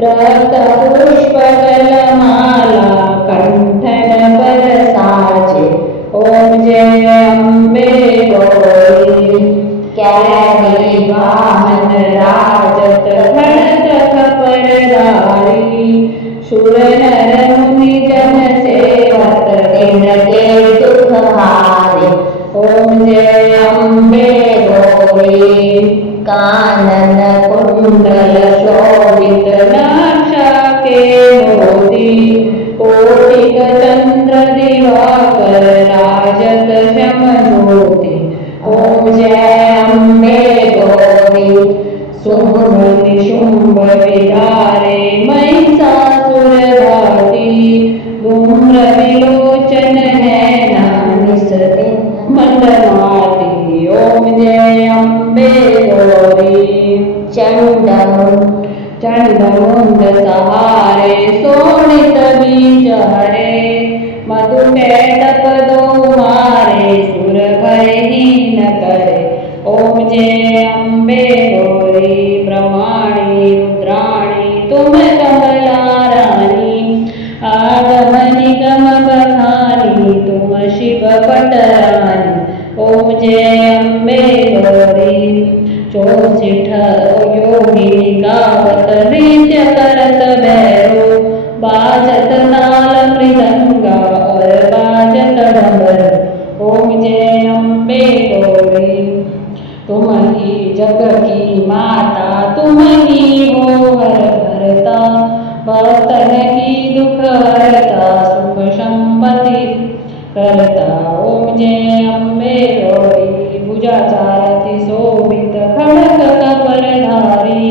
रक्त पुष्प माला कंठन पर साजे ओम जय अम्बे गौरी कैली वाहन राजत खड़ग खपरधारी शूर नर मुनि जन सेवत इनके दुख हारे ओम जय अम्बे गौरी कानन कुंडल शोभित नाक्षा के मोती कोटिक चंद्र दिवाकर राजत श्याम ज्योति ओम जय अम्बे गौरी शुंभ निशुंभ विदारे महिषासुर घाटी धूम्र विलोचन है नानिसते मंडमाती ओम जय अम्बे गौरी चंडमुंड सहारे शोणित बीज हरे मधु कैटप दो मारे सुर भय हीन करे ओम जय अम्बे गौरी ब्रह्माणी रुद्राणी तुम कमला रानी आगम निगम बखानी तुम शिव पटरानी ओम जय अम्बे गौरी चौसिठ योगिनी गावत नृत्य करत भैरो बाजत ताल मृदंगा और बाजत डमर ओम जय अम्बे गौरी तुम ही जग की माता तुम ही हो हर भरता भक्तन की दुख हरता सुख संपत्ति करता ओम जय अम्बे गौरी भुजाचारति शोभित खड़ग कपरधारी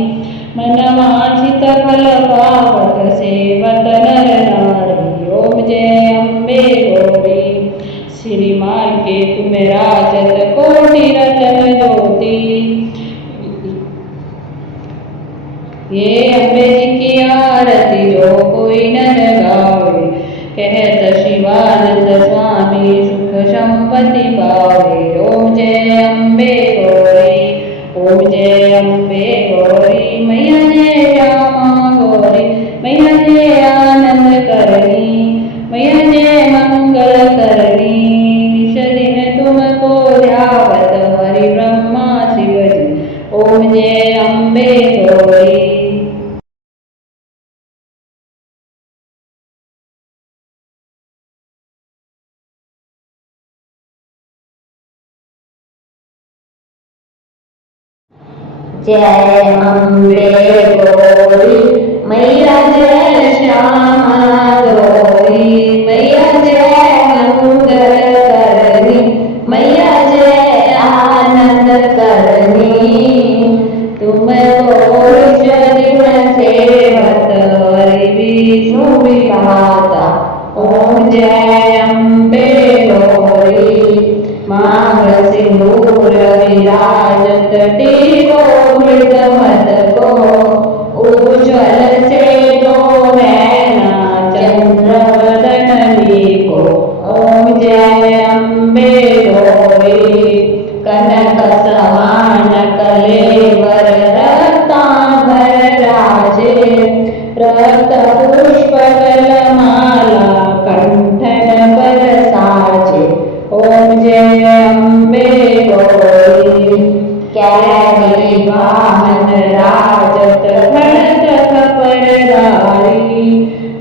मन वांछित फल पावत सेवत नर नारी ओम जय अम्बे गौरी श्रीमान के तुम राजत कोटि रतन ज्योति ये अम्बे जी की आरती जो कोई नर गावे कहत शिवानंद स्वामी सुख संपत्ति पावे ओम जय अम्बे गौरी ओम जय अम्बे गौरी मैया जय श्यामा गौरी मैया जय आनंद करनी मैया जय मंगल करनी निश दिन तुमको ध्यावत हरि ब्रह्मा शिव जी ओम जय अम्बे गौरी जय अम्बे गौरी मैया जय श्यामा गौरी मैया जय मंगल करनी मैया जय आनंद करनी तुम सेवत हरि विष्णु विधाता ओम जय अम्बे गौरी मांग सिंदूर विराजत टीको मृग मद को उज्ज्वल से दो नैना चंद्र वदन को ओम जय अम्बे गौरी कनक समान कलेवर रत्नाभर राजे रक्त पुष्प माला कंठन पर साजे ओम जय अम्बे गौरी कैली वाहन राजत खड़ग खपरधारी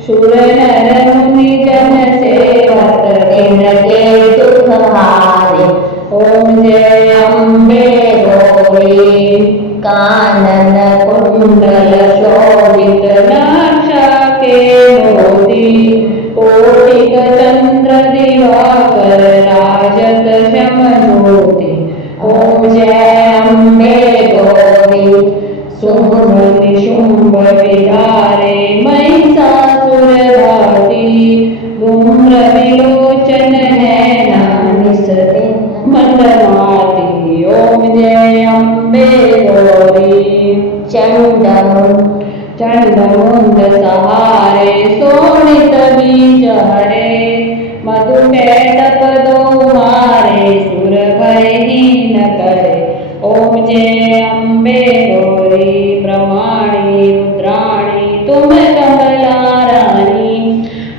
शूर नर मुनि जन सेवत इनके दुख हारे ओम जय अम्बे गौरी कानन कुंडल शोभित नाक्षा के मोती कोटिक चंद्र दिवाकर राजत श्याम ज्योति ओम जय अम्बे गौरी शुंभ निशुंभ विधारे महिषासुर घाती धूम्र विलोचन है निसते मंदमाती। ओम जय अम्बे गौरी चंडमुंड सहारे शोणित बीज हरे मधु कैटप दो मारे सुर भय हीन करे। ओम जय अम्बे गौरी ब्रह्माणी रुद्राणी तुम कमला रानी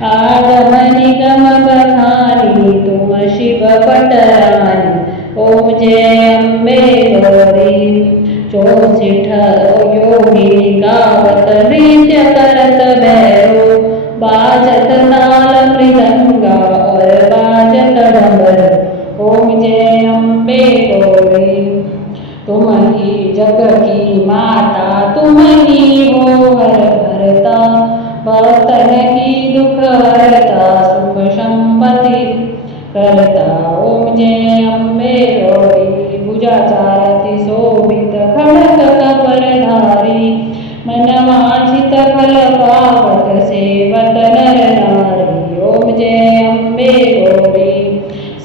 आगम निगम बखानी तुम शिव पटरानी। ओम जय अम्बे गौरी 64 योगिनी गावत नृत्य करत भैरो बाजत ताल मृदंगा और बाजत डमर। ओम जय अम्बे गौरी तुम ही जग की माता तुम ही हो हर भरता भक्तन की दुख हरता सुख संपत्ति करता। ओम जय अम्बे गौरी भुजाचारति शोभित खड़ग कपरधारी मनवांछित फल पावत सेवत नर नारी। ओम जय अम्बे गौरी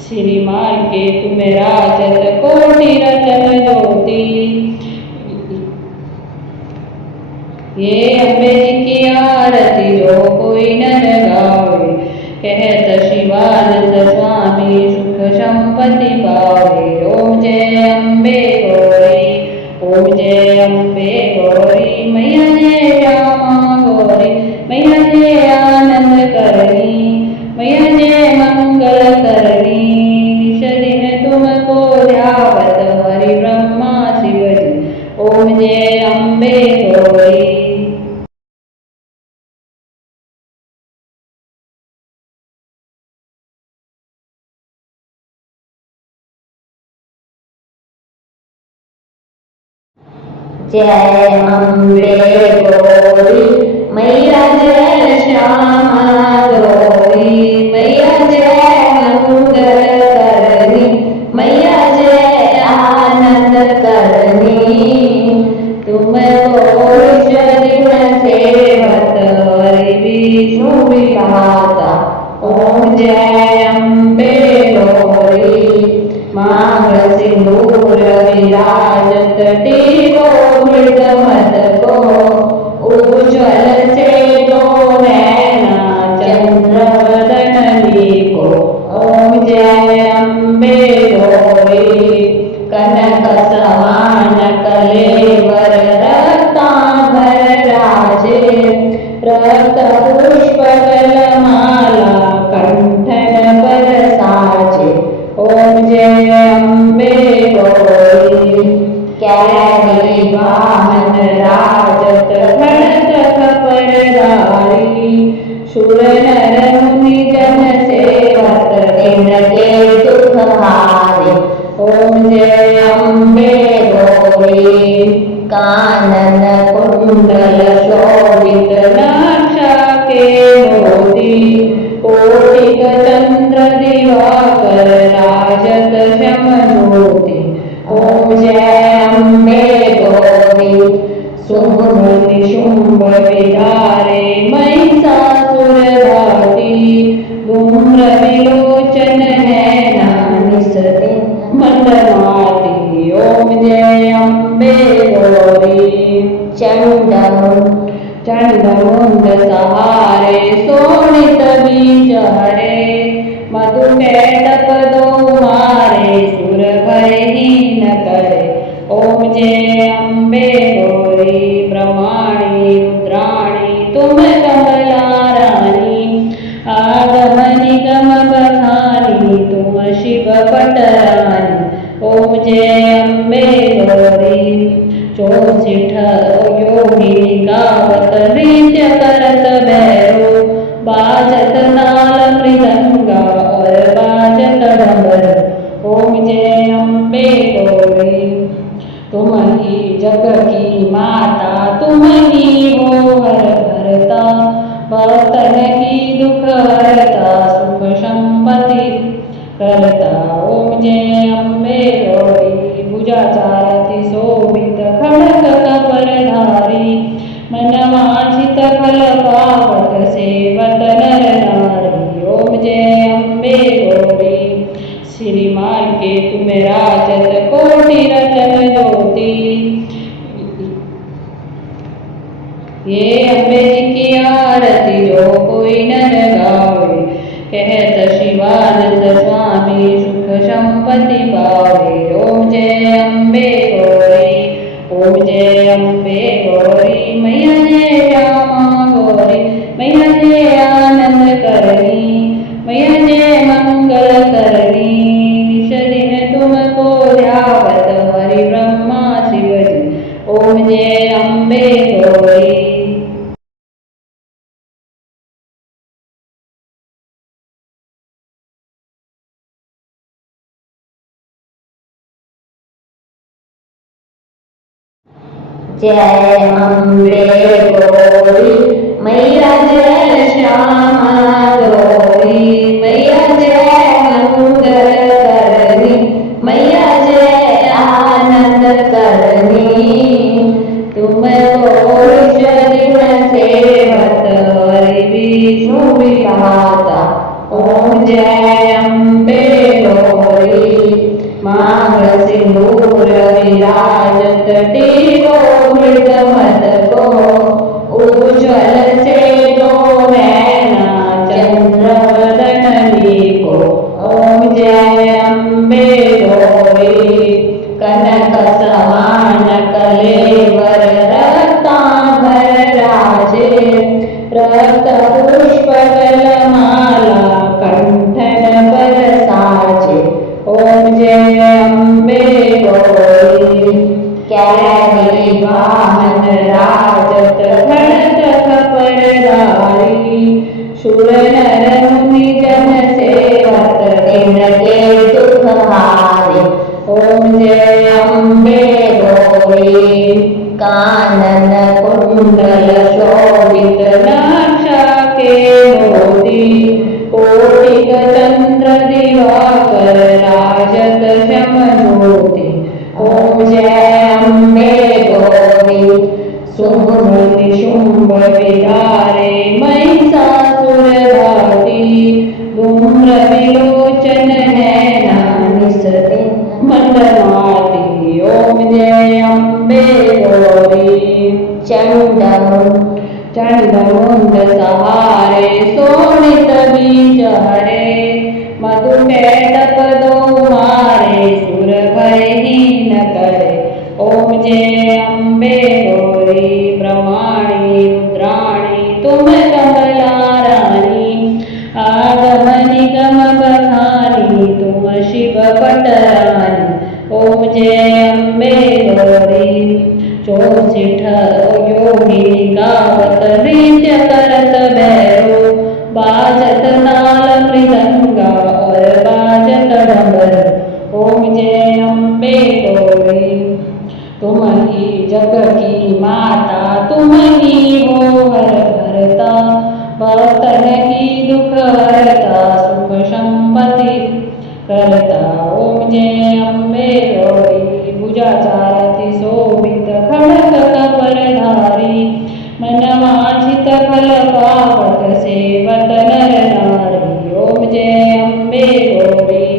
श्रीमान के तुम राजत कोटि रतन ज्योति। ये अम्बे जी की आरती जो कोई नर गावे कहत शिवानंद स्वामी सुख संपत्ति पावे। ओम जय अम्बे गौरी ओम जय अम्बे गौरी मैया जय श्यामा गौरी मैया जय आनंद करनी मैया जय मंगल करनी। निश दिन तुमको ध्यावत हरि ब्रह्मा शिव जी। ओम जय अम्बे गौरी। जय अम्बे गौरी मैया जय श्यामा गौरी मैया जय मंगल करनी मैया जय आनंद करनी। तुमको दिन सेवत हरि विष्णु विधाता। ओम जय अम्बे गौरी मांग सिंदूर विराजत टीको मृग मत को उज्ज्वल से दो नैना चंद्र वदन लीको। ओम जय अम्बे गौरी कनक समान कलेवर रत्नाभर राजे रक्त पुष्प माला कंठन पर साजे। ओम जय अम्बे गौरी कैली वाहन राजत खड़ग खपरधारी शूर नर मुनि जन सेवत तिनके दुख हारे। ओम जय अम्बे गौरी कानन कुंडल शोभित नाक्षा के मोती कोटिक चंद्र दिवाकर राजत श्याम ज्योति। ओम जय अम्बे गौरी शुंभ निशुंभ विधारे महिषासुर घाती धूम्र विलोचन है निसते मंदमाती। ओम जय अम्बे गौरी चंडमुंड सहारे शोणित बीज हरे मधु कैटप दो मारे सुर भय हीन करे। ओम जय अम्बे गौरी ब्रह्माणी रुद्राणी तुम कमला रानी आगम निगम बखानी तुम शिव पटरानी। ओम जय अम्बे गौरी 64 योगिनी गावत नृत्य करत भैरो बाजत ताल मृदंगा और बाजत डमर। ओम जय अम्बे गौरी तुम ही जग की माता तुम ही हो हर हरता, भक्तन की दुख हरता सुख संपत्ति करता। ओम जय अम्बे गौरी भुजा चारती शोभित खड़ग कपरधारी, मनवांछित फल पावत सेवत नर नारी। ओम जय अम्बे गौरी श्रीमान के तुम राजत कोटि रतन ज्योति। ये अम्बे जी की आरती जो कोई नर गावे, कहत शिवानंद स्वामी सुख संपत्ति पावे। ओम जय अम्बे गौरी ओम जय अम्बे गौरी, मैया जय श्यामा गौरी, मैया जय आनंद करणी, मैया जय मंगल करणी। निश दिन तुमको ध्यावत हरि ब्रह्मा शिव जी। ओम जय अम्बे गौरी। जय अम्बे गौरी मैया जय श्यामा गौरी, मैया जय मंगल करनी, मैया जय आनंद करनी। तुमको दिन सेवत हरि विष्णु विधाता। ओम जय अम्बे गौरी मांग सिंदूर विराजत टीको मृग मत को, उज्ज्वल से दो नैना चंद्र बदन लीको। ओम जय अम्बे गौरी कनक समान कलेवर रत्नाभर राजे, रक्त पुष्प माला कंठन पर साजे। ओम जय अम्बे गौरी कैली वाहन राजत खड़ग खपरधारी, शूर नर मुनि जन सेवत तिनके दुख हारे। ओम जय अम्बे गौरी कानन कुंडल शोभित नाक्षा के मोती, कोटिक चंद्र दिवाकर राजत श्याम ज्योति। ओम जय अम्बे गौरी शुंभ निशुंभ विधारे महिषासुर घाती, धूम्र विलोचन है नानिस मंडमाती। ओम जय अम्बे गौरी चंडमुंड सहारे शोणित बीज हरे, मधु कैटप दो मारे सुर भय हीन करे। ओम जय अम्बे गौरी ब्रह्माणी रुद्राणी तुम कमला रानी, आगम निगम बखानी तुम शिव पटरानी। ओम जय अम्बे गौरी चौसिठ योगिनी गावत नृत्य करत भैरो, बाजत नाल मृदंगा और बाजत डमरू। ओम जय अम्बे गौरी तुम ही जग की माता तुम ही हो हर हरता, भक्तन की दुख हरता सुख संपत्ति करता। ओम जय अम्बे गौरी भुजा चारती शोभित खड़ग कपरधारी, मनवांछित फल पावत सेवत नर नारी। ओम जय अम्बे गौरी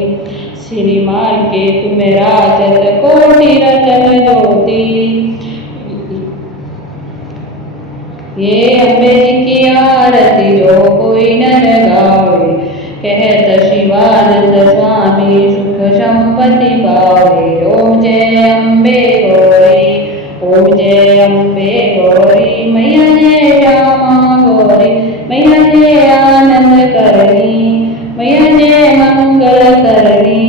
श्रीमान के तुम राजत कोटि रतन ज्योति। ये अम्बे जी की आरती जो कोई नर गावे, कहत शिवानंद स्वामी सुख संपत्ति पावे। ओम जय अम्बे गौरी ओम जय अम्बे गौरी, मैया जय श्यामा गौरी, मैया जय आनंद करणी, मैया जय मंगल करणी।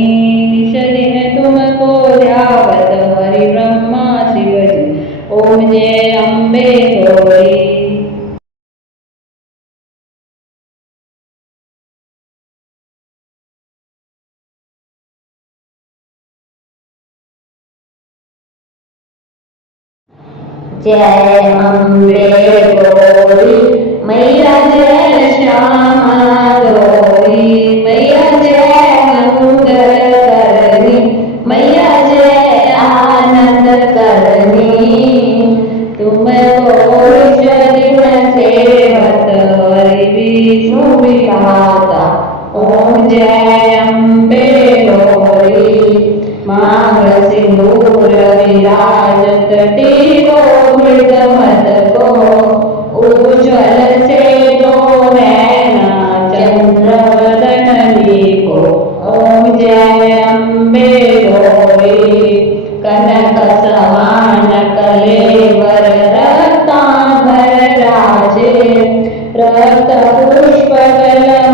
निश दिन तुमको ध्यावत हरि ब्रह्मा शिव जी। ओम जय अम्बे गौरी। जय अम्बे गौरी मैया जय श्यामा गौरी मैया जय मंगल करनी मैया जय आनंद करनी तुमको दिन सेवत हरि विष्णु विधाता ओम जय अम्बे गौरी मांग सिंदूर विराजत टीको मृगमत को उज्ज्वल से दो नैना चंद्र वदन लीको ओम जय अम्बे गौरी कनक समान कलेवर रत्नाभर राजे रक्त पुष्प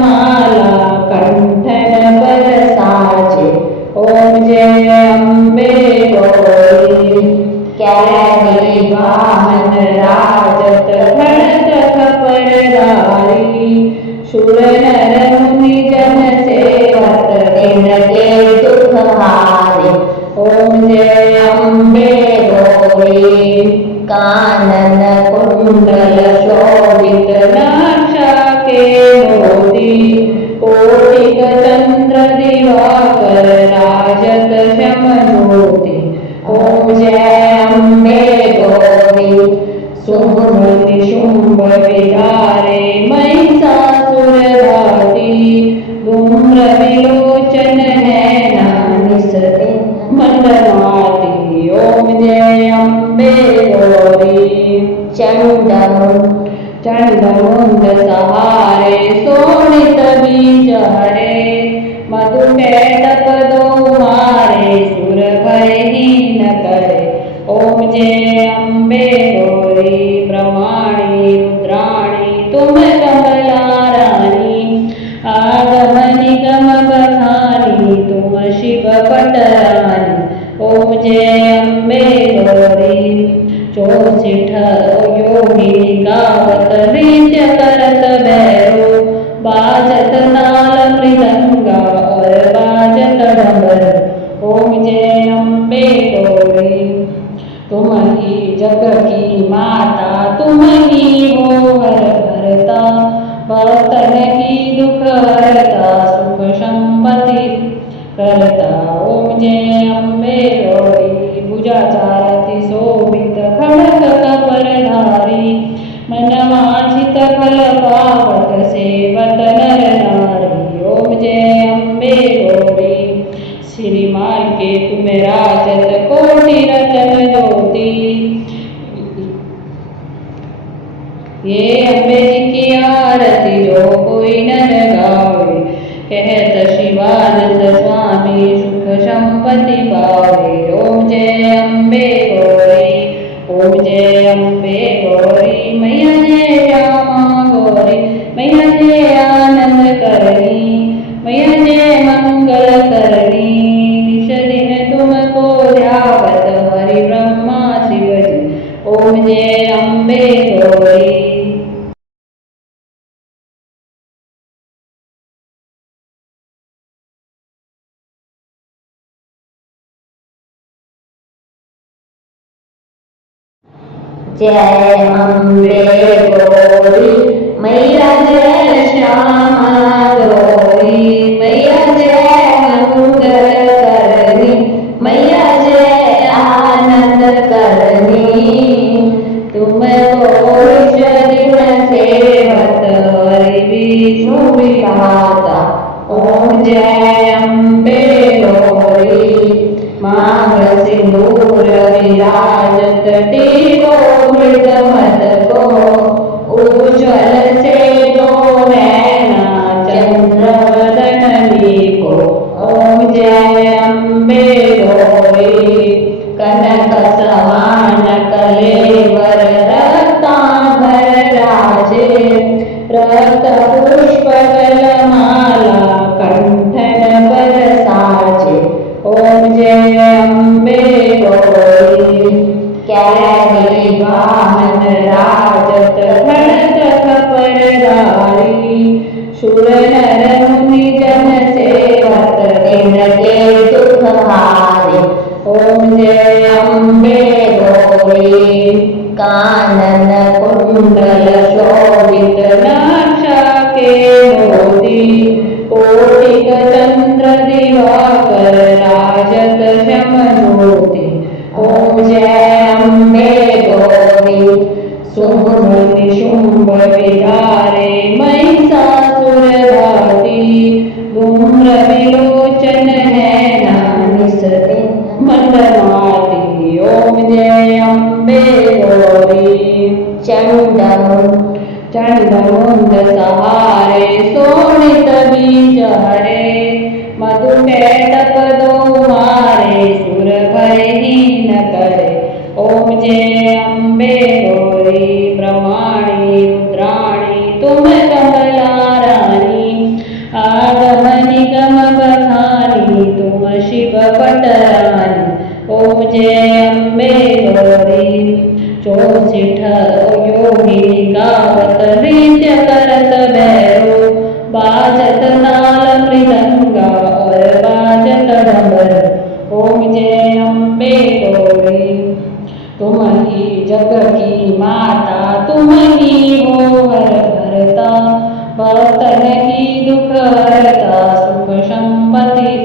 माला कंठन पर साजे ओम जय अम्बे गौरी कैली वाहन राजत भरत खपरदारी शूर नर मुनि जन सेवत दिन के दुख हारे ओम जय अम्बे गौरी कानन कुंडल शोभित नाक्षा के मोती कोटिक चंद्र दिवाकर राजत शमनोति ओम जय अम्बे गौरी शुंभ शुंभ विधारे महिषासुर धारी धूम्र विलोचन है नानिसते मंडलाती ओम जय अम्बे गौरी चंडमुंड सहारे शोणित बीज हरे मधु कैटप दो मारे सुर भय हीन करे ओम जय अम्बे गौरी ब्रह्माणी रुद्राणी तुम कमला रानी आगम निगम बखानी तुम शिव पटरानी ओम जय अम्बे गौरी चौसिठ योगिनी गावत नृत्य करत भैरो बाजत नाल मृदंगा और बाजत डमर ओम जय अम्बे गौरी तुम ही जग की माता तुम ही हो हर भरता भक्तन की दुख हरता सुख संपत्ति करता ओम जय अम्बे गौरी भुजाचारति शोभित खड़ग कपरधारी मनवांछित फल पावत सेवत नर नारी ओम जय अम्बे गौरी श्रीमान के तुम राजत कोटि रतन ज्योति ये अम्बे जी की आरती जो कोई नर गावे कहत शिवानंद स्वामी सुख संपत्ति पावे ओम जय अम्बे गौरी ओम जय अम्बे गौरी मैया जय श्यामा गौरी मैया जय आनंद करनी मैया जय मंगल करनी निश दिन तुमको ध्यावत हरि ब्रह्मा शिव जी ओम जय अम्बे गौरी जय अम्बे गौरी मैया जय श्यामा गौरी मैया जय मंगल करनी मैया जय आनंद करनी तुमको दिन सेवत हरि विष्णु विधाता ओम जय अम्बे गौरी मांग सिंदूर विराजत टीको मृगमत को उज्ज्वल से दो नैना चंद्र वदन लीको ओम जय अम्बे गौरी कनक समान कलेवर रत्नाभर राजे रक्त पुष्प माला कंठन पर साजे ओम जय अम्बे गौरी कैली वाहन राजत भरत खपरदारी शूर नर मुनि जन सेवत दिन के दुख हारे ओम जय अम्बे गौरी कानन कुंडल शोभित नाक्षा के मोती कोटिक चंद्र दिवाकर राजत श्याम ज्योति ओम जय अम्बे गौरी शुंभ निशुंभ विहारे महिषासुर घाती धूम्र विलोचन है निसते मंदमाती। ओम जय अम्बे गौरी चंडमुंड सहारे शोणित बीज हरे मधु कैटप दो मारे सुर भय हीन करे। ओम जय अम्बे गौरी ब्रह्माणी रुद्राणी तुम कमला रानी आगम निगम बखानी तुम शिव पटरानी। ओम जय अम्बे गौरी चौसिठ योगिनी गावत नृत्य करत भैरो बाजत नाल मृदंगा और बाजत डमर। ओम जय अम्बे गौरी तुम ही जग की माता तुम ही हो हर भरता भक्तन की दुख हरता सुख संपत्ति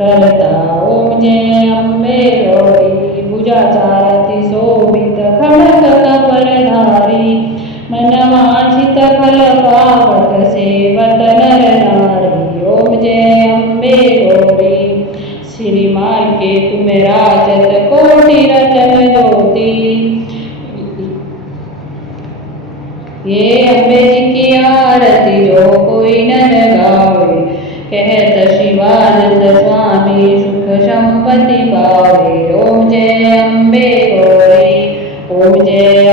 करता। ओम जय अम्बे गौरी भुजाचारति शोभित खड़ग कपरधारी मनवांछित फल पावत सेवत नर नारी। ओम जय अम्बे गौरी श्रीमान के तुम राजत कोटि रतन ज्योति। ये अम्बे जी की आरती जो कोई नर गावे कहत शिवानंद स्वामी सुख संपत्ति पावे। ओम जय अम्बे गौरी ओम जय